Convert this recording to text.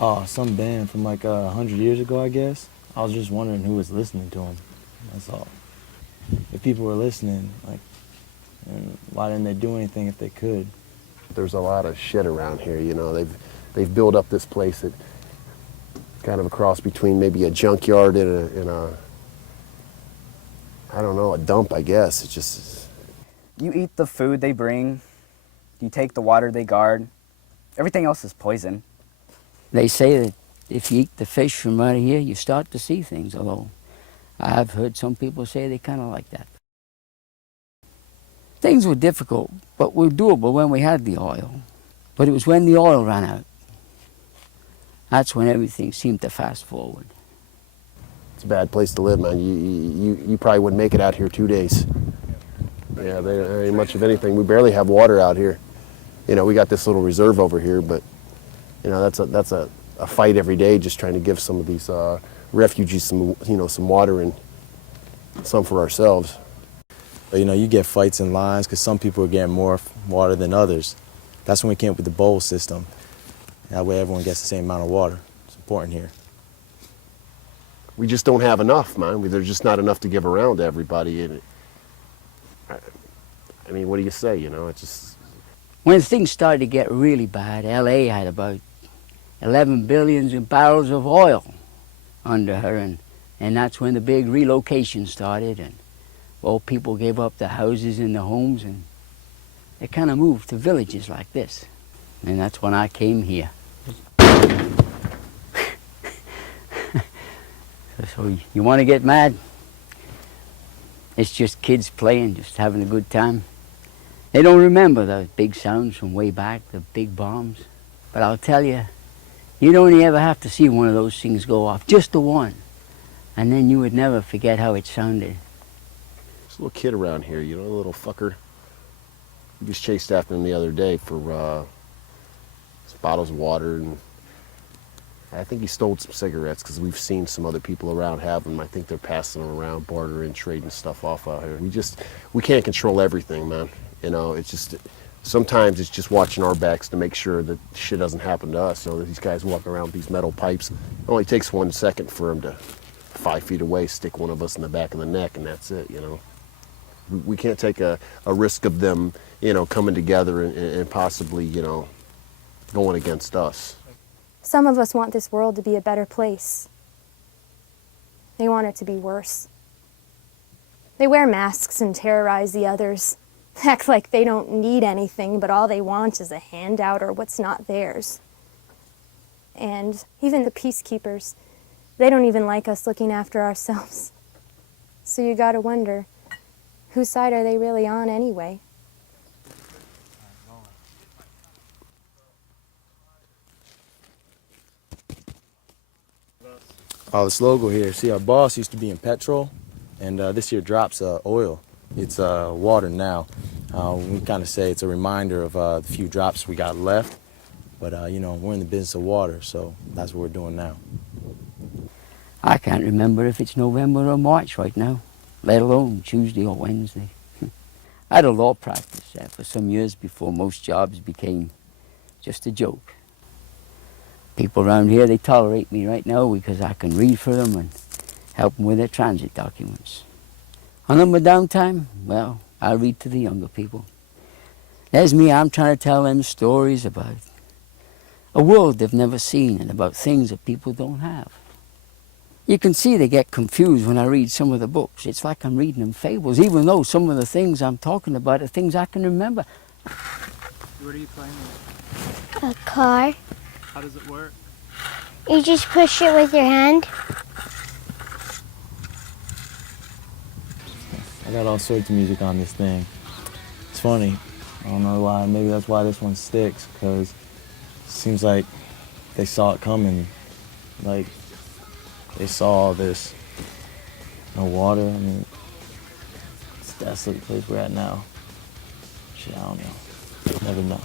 Oh, some band from like 100 years ago, I guess. I was just wondering who was listening to them. That's all. If people were listening, like, and why didn't they do anything if they could? There's a lot of shit around here, you know. They've built up this place that kind of a cross between maybe a junkyard and a I don't know, a dump, I guess. It's just... You eat the food they bring, you take the water they guard. Everything else is poison. They say that if you eat the fish from out of here, you start to see things, although I've heard some people say they kind of like that. Things were difficult, but were doable when we had the oil. But it was when the oil ran out. That's when everything seemed to fast forward. It's a bad place to live, man. You probably wouldn't make it out here 2 days. Yeah, there ain't much of anything. We barely have water out here. You know, we got this little reserve over here, but you know, that's a fight every day, just trying to give some of these refugees some water and some for ourselves. But, you know, you get fights in lines because some people are getting more water than others. That's when we came up with the bowl system. That way everyone gets the same amount of water. It's important here. We just don't have enough, man. There's just not enough to give around to everybody. And I mean, what do you say, you know? It's just... When things started to get really bad, LA had about 11 billion barrels of oil under her, and that's when the big relocation started, and well, people gave up their houses and their homes, and they kind of moved to villages like this. And that's when I came here. So you want to get mad? It's just kids playing, just having a good time. They don't remember those big sounds from way back, the big bombs. But I'll tell you, you'd only ever have to see one of those things go off, just the one. And then you would never forget how it sounded. There's a little kid around here, you know, a little fucker. We just chased after him the other day for some bottles of water, and I think he stole some cigarettes because we've seen some other people around have them. I think they're passing them around, bartering, trading stuff off out here. We can't control everything, man. You know, it's just, sometimes it's just watching our backs to make sure that shit doesn't happen to us. You know, these guys walking around with these metal pipes. It only takes 1 second for them to, 5 feet away, stick one of us in the back of the neck, and that's it, you know. We can't take a risk of them, you know, coming together and possibly, you know, going against us. Some of us want this world to be a better place. They want it to be worse. They wear masks and terrorize the others, act like they don't need anything, but all they want is a handout or what's not theirs. And even the peacekeepers, they don't even like us looking after ourselves. So you gotta wonder, whose side are they really on anyway? Oh, this logo here. See, our boss used to be in petrol, and this here drops oil. It's water now. We kind of say it's a reminder of the few drops we got left. But, you know, we're in the business of water, so that's what we're doing now. I can't remember if it's November or March right now, let alone Tuesday or Wednesday. I had a law practice for some years before most jobs became just a joke. People around here, they tolerate me right now because I can read for them and help them with their transit documents. On my downtime, well, I read to the younger people. There's me, I'm trying to tell them stories about a world they've never seen and about things that people don't have. You can see they get confused when I read some of the books. It's like I'm reading them fables, even though some of the things I'm talking about are things I can remember. What are you playing with? A car. How does it work? You just push it with your hand. I got all sorts of music on this thing. It's funny. I don't know why. Maybe that's why this one sticks, because it seems like they saw it coming. Like, they saw all this. No water. I mean, it's a desolate place we're at now. Shit, I don't know. Never know.